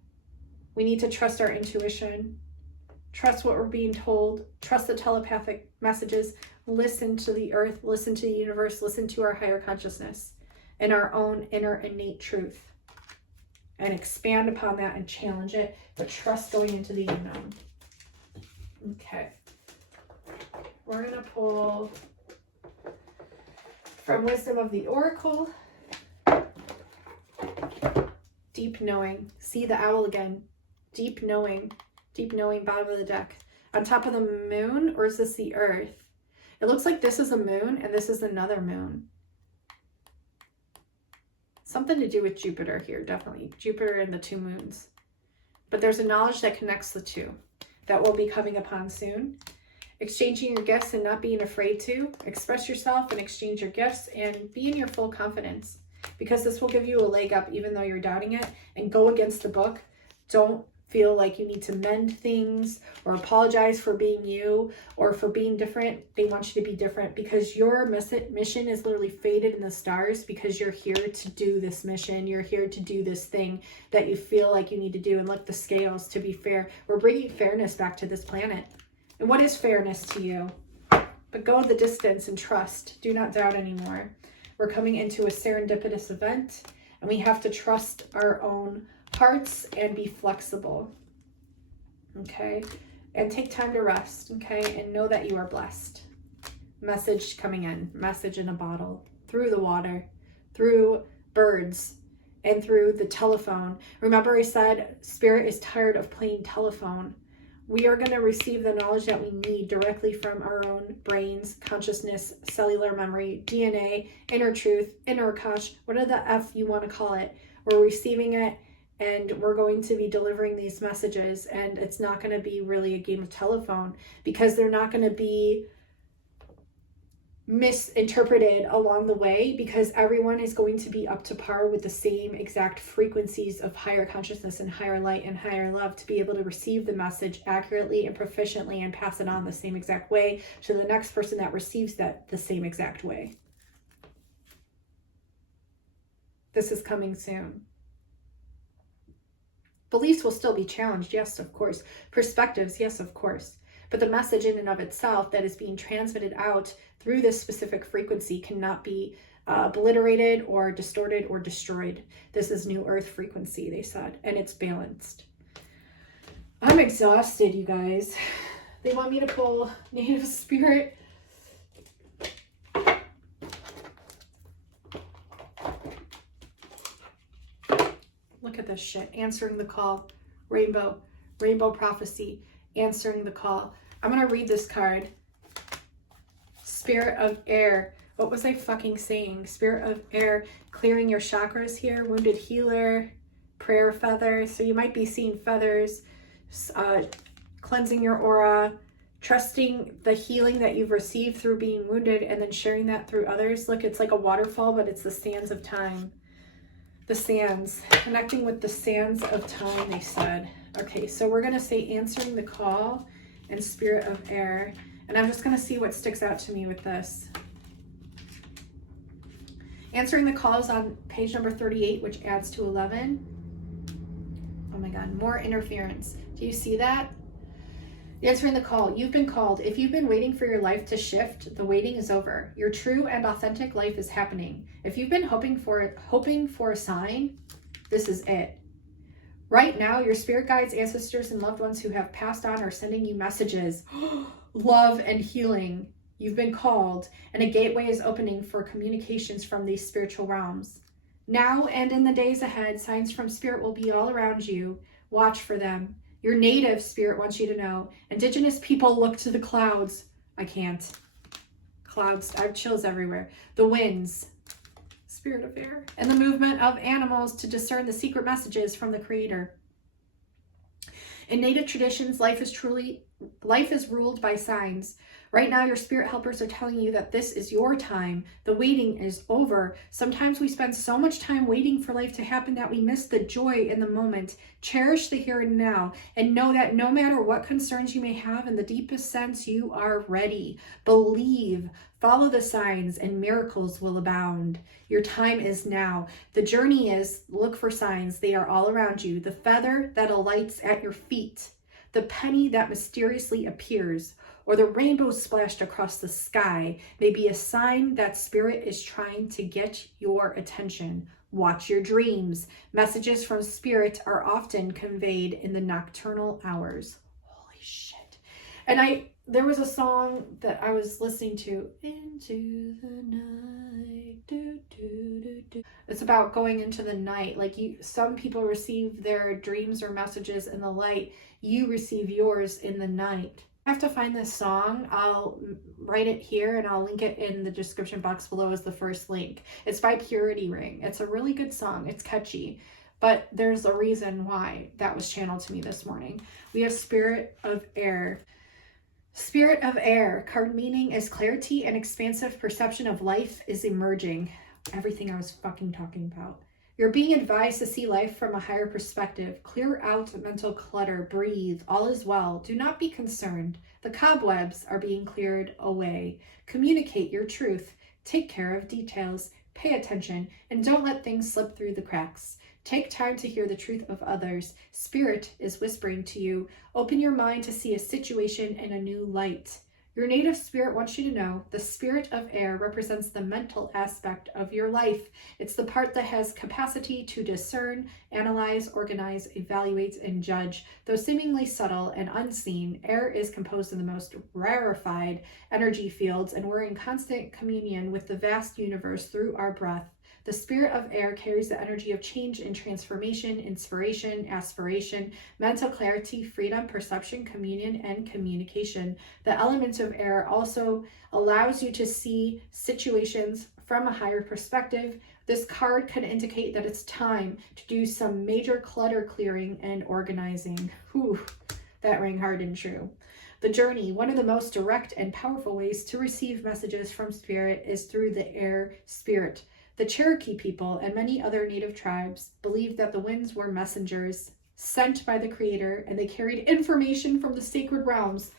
We need to trust our intuition. Trust what we're being told. Trust the telepathic messages. Listen to the earth. Listen to the universe. Listen to our higher consciousness and our own inner innate truth. And expand upon that and challenge it. But trust going into the unknown. Okay. We're going to pull from Wisdom of the Oracle. Deep knowing. See the owl again. Deep knowing. Deep knowing, bottom of the deck. On top of the moon, or is this the earth? It looks like this is a moon and this is another moon. Something to do with Jupiter here, definitely. Jupiter and the two moons. But there's a knowledge that connects the two that will be coming upon soon. Exchanging your gifts and not being afraid to. Express yourself and exchange your gifts and be in your full confidence. Because this will give you a leg up even though you're doubting it. And go against the book. Don't feel like you need to mend things or apologize for being you or for being different. They want you to be different because your mission is literally fated in the stars, because you're here to do this mission. You're here to do this thing that you feel like you need to do. And look, the scales, to be fair, we're bringing fairness back to this planet. And what is fairness to you? But go the distance and trust. Do not doubt anymore. We're coming into a serendipitous event, and we have to trust our own hearts and be flexible. Okay? And take time to rest. Okay? And know that you are blessed. Message coming in. Message in a bottle. Through the water. Through birds. And through the telephone. Remember I said Spirit is tired of playing telephone. We are going to receive the knowledge that we need directly from our own brains, consciousness, cellular memory, DNA, inner truth, inner Akash, whatever the F you want to call it. We're receiving it, and we're going to be delivering these messages, and it's not going to be really a game of telephone, because they're not going to be misinterpreted along the way, because everyone is going to be up to par with the same exact frequencies of higher consciousness and higher light and higher love to be able to receive the message accurately and proficiently and pass it on the same exact way to the next person that receives that the same exact way. This is coming soon. Beliefs will still be challenged, yes, of course. Perspectives, yes, of course. But the message in and of itself that is being transmitted out through this specific frequency cannot be obliterated or distorted or destroyed. This is New Earth frequency, they said, and it's balanced. I'm exhausted, you guys. They want me to pull Native Spirit. Look at this shit. Answering the call. Rainbow. Rainbow prophecy. Answering the call. I'm going to read this card. Spirit of air. What was I fucking saying? Spirit of air. Clearing your chakras here. Wounded healer. Prayer feathers. So you might be seeing feathers. Cleansing your aura. Trusting the healing that you've received through being wounded, and then sharing that through others. Look, it's like a waterfall, but it's the sands of time. The sands. Connecting with the sands of time, they said. Okay, so we're going to say answering the call and spirit of air. And I'm just going to see what sticks out to me with this. Answering the call is on page number 38, which adds to 11. Oh my God, more interference. Do you see that? Answering the call. You've been called. If you've been waiting for your life to shift, the waiting is over. Your true and authentic life is happening. If you've been hoping for a sign, this is it. Right now, your spirit guides, ancestors, and loved ones who have passed on are sending you messages. Love and healing. You've been called, and a gateway is opening for communications from these spiritual realms. Now and in the days ahead, signs from spirit will be all around you. Watch for them. Your native spirit wants you to know. Indigenous people look to the clouds. I can't. Clouds. I have chills everywhere. The winds. Spirit of air. And the movement of animals to discern the secret messages from the Creator. In native traditions, life is ruled by signs. Right now, your spirit helpers are telling you that this is your time. The waiting is over. Sometimes we spend so much time waiting for life to happen that we miss the joy in the moment. Cherish the here and now, and know that no matter what concerns you may have, in the deepest sense, you are ready. Believe, follow the signs, and miracles will abound. Your time is now. The journey is, look for signs. They are all around you. The feather that alights at your feet, the penny that mysteriously appears, or the rainbow splashed across the sky may be a sign that spirit is trying to get your attention. Watch your dreams. Messages from spirit are often conveyed in the nocturnal hours. Holy shit. And there was a song that I was listening to, Into the Night. Do, do, do, do. It's about going into the night. Like some people receive their dreams or messages in the light. You receive yours in the night. I have to find this song. I'll write it here and I'll link it in the description box below as the first link. It's by Purity Ring. It's a really good song. It's catchy, but there's a reason why that was channeled to me this morning. We have Spirit of Air. Spirit of Air. Card meaning is clarity and expansive perception of life is emerging. Everything I was fucking talking about. You're being advised to see life from a higher perspective. Clear out mental clutter. Breathe. All is well. Do not be concerned. The cobwebs are being cleared away. Communicate your truth. Take care of details. Pay attention and don't let things slip through the cracks. Take time to hear the truth of others. Spirit is whispering to you. Open your mind to see a situation in a new light. Your native spirit wants you to know the spirit of air represents the mental aspect of your life. It's the part that has capacity to discern, analyze, organize, evaluate, and judge. Though seemingly subtle and unseen, air is composed of the most rarefied energy fields, and we're in constant communion with the vast universe through our breath. The spirit of air carries the energy of change and transformation, inspiration, aspiration, mental clarity, freedom, perception, communion, and communication. The element of air also allows you to see situations from a higher perspective. This card could indicate that it's time to do some major clutter clearing and organizing. Whew, that rang hard and true. The journey, one of the most direct and powerful ways to receive messages from spirit is through the air spirit. The Cherokee people and many other native tribes believed that the winds were messengers sent by the Creator, and they carried information from the sacred realms.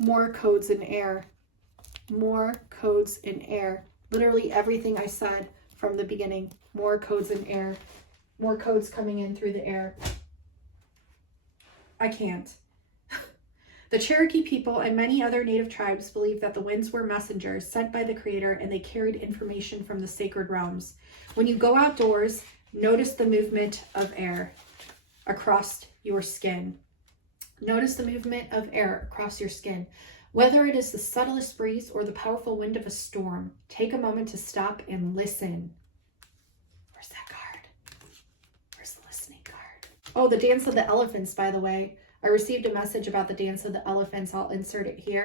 More codes in air. More codes in air. Literally everything I said from the beginning. More codes in air. More codes coming in through the air. I can't. The Cherokee people and many other native tribes believed that the winds were messengers sent by the Creator, and they carried information from the sacred realms. When you go outdoors, notice the movement of air across your skin. Notice the movement of air across your skin. Whether it is the subtlest breeze or the powerful wind of a storm, take a moment to stop and listen. Where's that card? Where's the listening card? Oh, the Dance of the Elephants, by the way. I received a message about the Dance of the Elephants. I'll insert it here.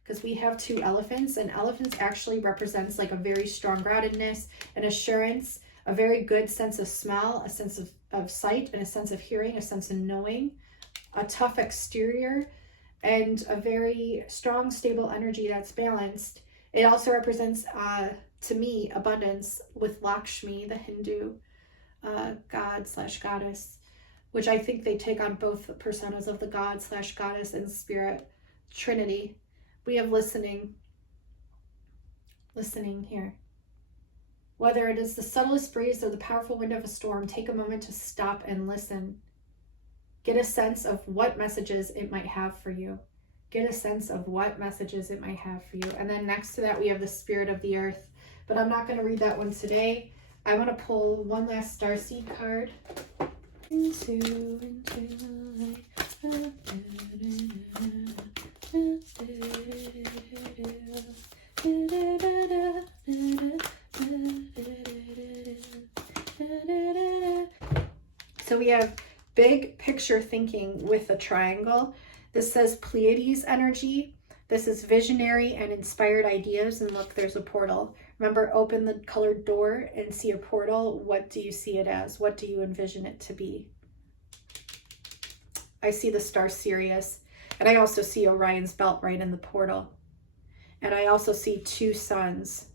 Because we have 2 elephants, and elephants actually represents like a very strong groundedness and assurance, a very good sense of smell, a sense of sight, and a sense of hearing, a sense of knowing, a tough exterior, and a very strong, stable energy that's balanced. It also represents, to me, abundance with Lakshmi, the Hindu god/goddess, which I think they take on both the personas of the god/goddess and spirit trinity. We have listening here. Whether it is the subtlest breeze or the powerful wind of a storm, take a moment to stop and listen. Get a sense of what messages it might have for you. Get a sense of what messages it might have for you. And then next to that, we have the spirit of the earth. But I'm not going to read that one today. I want to pull one last starseed card. So we have big picture thinking with a triangle. This says Pleiades energy. This is visionary and inspired ideas. And look, there's a portal. Remember, open the colored door and see a portal. What do you see it as? What do you envision it to be? I see the star Sirius. And I also see Orion's belt right in the portal. And I also see 2 suns,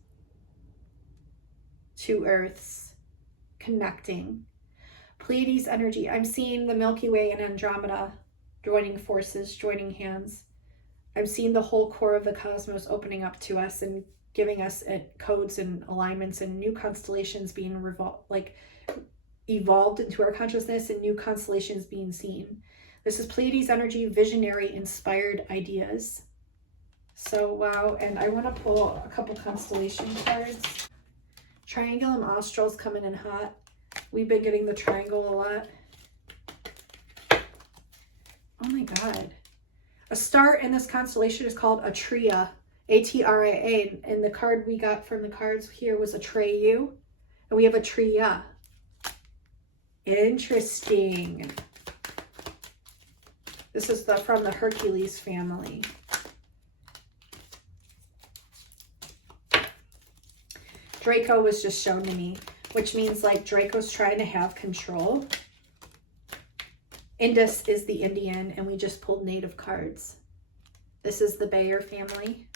2 earths connecting. Pleiades energy. I'm seeing the Milky Way and Andromeda joining forces, joining hands. I'm seeing the whole core of the cosmos opening up to us and giving us codes and alignments and new constellations being evolved into our consciousness and new constellations being seen. This is Pleiades energy, visionary, inspired ideas. So, wow. And I want to pull a couple constellation cards. Triangulum Austral's coming in hot. We've been getting the triangle a lot. Oh my God. A star in this constellation is called Atrea, A-T-R-A-A, and the card we got from the cards here was Atreyu, and we have Atrea. Interesting. This is from the Hercules family. Draco was just shown to me, which means like Draco's trying to have control. Indus is the Indian, and we just pulled native cards. This is the Bayer family.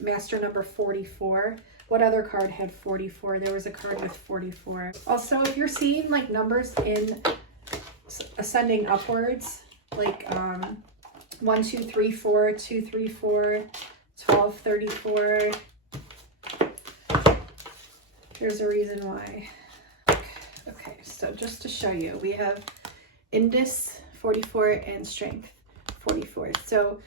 Master number 44. What other card had 44? There was a card with 44. Also, if you're seeing like numbers in ascending upwards, like 1, 2, 3, 4, 2, 3, 4, 12, 34, there's a reason why. Okay, so just to show you, we have Indus 44 and Strength 44. So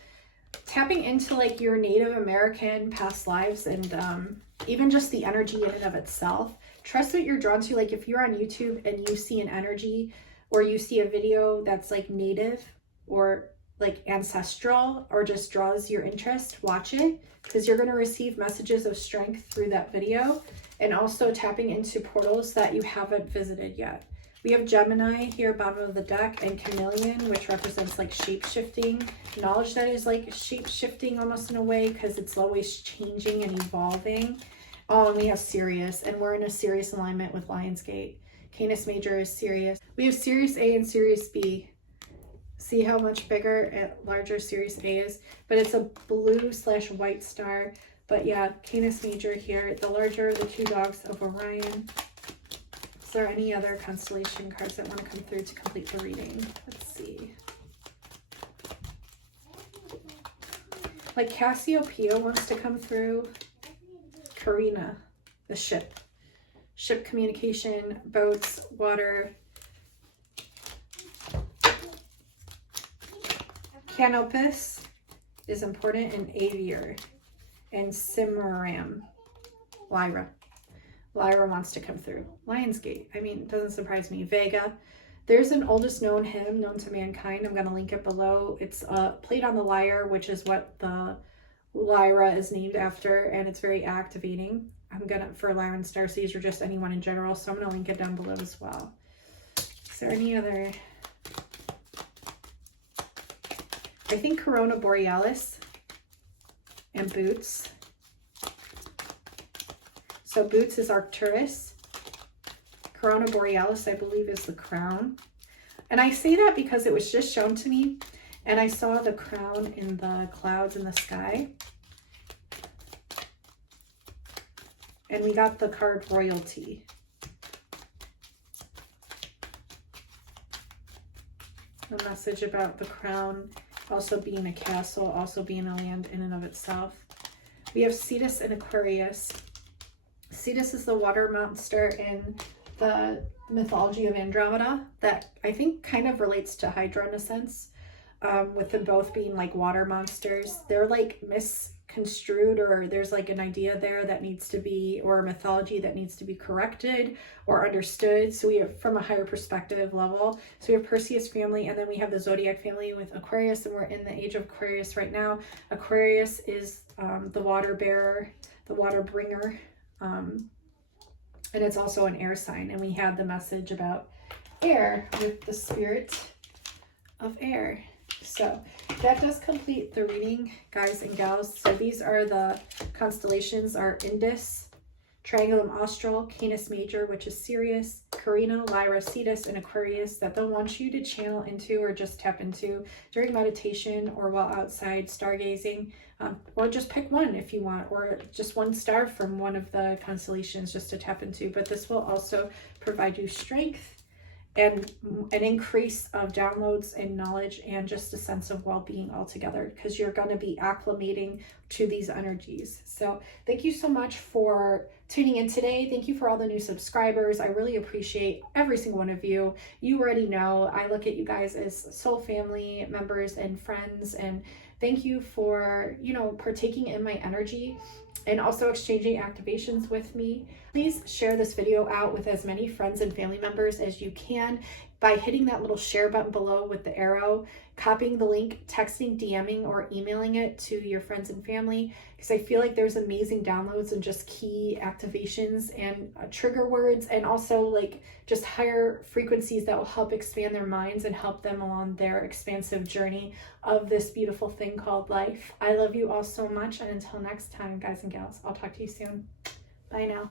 tapping into like your Native American past lives and even just the energy in and of itself. Trust what you're drawn to. Like if you're on YouTube and you see an energy or you see a video that's like native or like ancestral or just draws your interest, watch it, because you're going to receive messages of strength through that video, and also tapping into portals that you haven't visited yet. We have Gemini here, bottom of the deck, and Chameleon, which represents like shape-shifting, knowledge that is like shape-shifting almost in a way, because it's always changing and evolving. Oh, and we have Sirius, and we're in a Sirius alignment with Lionsgate. Canis Major is Sirius. We have Sirius A and Sirius B. See how much bigger and larger Sirius A is? But it's a blue/white star. But yeah, Canis Major here, the larger of the two dogs of Orion. Is there any other constellation cards that want to come through to complete the reading? Let's see. Like Cassiopeia wants to come through. Carina, the ship. Ship communication, boats, water. Canopus is important in Aviar. And Simram, Lyra. Lyra wants to come through. Lionsgate, I mean, it doesn't surprise me. Vega. There's an oldest known hymn known to mankind. I'm going to link it below. It's played on the lyre, which is what the Lyra is named after, and it's very activating. I'm gonna, for Lyran Starseeds or just anyone in general, so I'm gonna link it down below as well. Is there any other? I think Corona Borealis and Boots. So Boots is Arcturus. Corona Borealis, I believe, is the crown. And I say that because it was just shown to me, and I saw the crown in the clouds in the sky. And we got the card Royalty. A message about the crown also being a castle, also being a land in and of itself. We have Cetus and Aquarius. Cetus is the water monster in the mythology of Andromeda that I think kind of relates to Hydra in a sense, with them both being like water monsters. They're like misconstrued, or there's like an idea there that needs to be, or a mythology that needs to be corrected or understood. So we have from a higher perspective level. So we have Perseus family, and then we have the Zodiac family with Aquarius, and we're in the age of Aquarius right now. Aquarius is the water bearer, the water bringer. And it's also an air sign, and we had the message about air with the spirit of air. So that does complete the reading, guys and gals. So these are the constellations: are Indus, Triangulum Austral, Canis Major, which is Sirius, Carina, Lyra, Cetus, and Aquarius, that they'll want you to channel into or just tap into during meditation or while outside stargazing, or just pick one if you want, or just one star from one of the constellations just to tap into. But this will also provide you strength and an increase of downloads and knowledge and just a sense of well-being altogether, because you're going to be acclimating to these energies. So thank you so much for tuning in today. Thank you for all the new subscribers. I really appreciate every single one of you. You already know I look at you guys as soul family members and friends, and thank you for, you know, partaking in my energy and also exchanging activations with me. Please share this video out with as many friends and family members as you can by hitting that little share button below with the arrow, copying the link, texting, DMing, or emailing it to your friends and family, because I feel like there's amazing downloads and just key activations and trigger words, and also like just higher frequencies that will help expand their minds and help them along their expansive journey of this beautiful thing called life. I love you all so much, and until next time, guys and gals, I'll talk to you soon. Bye now.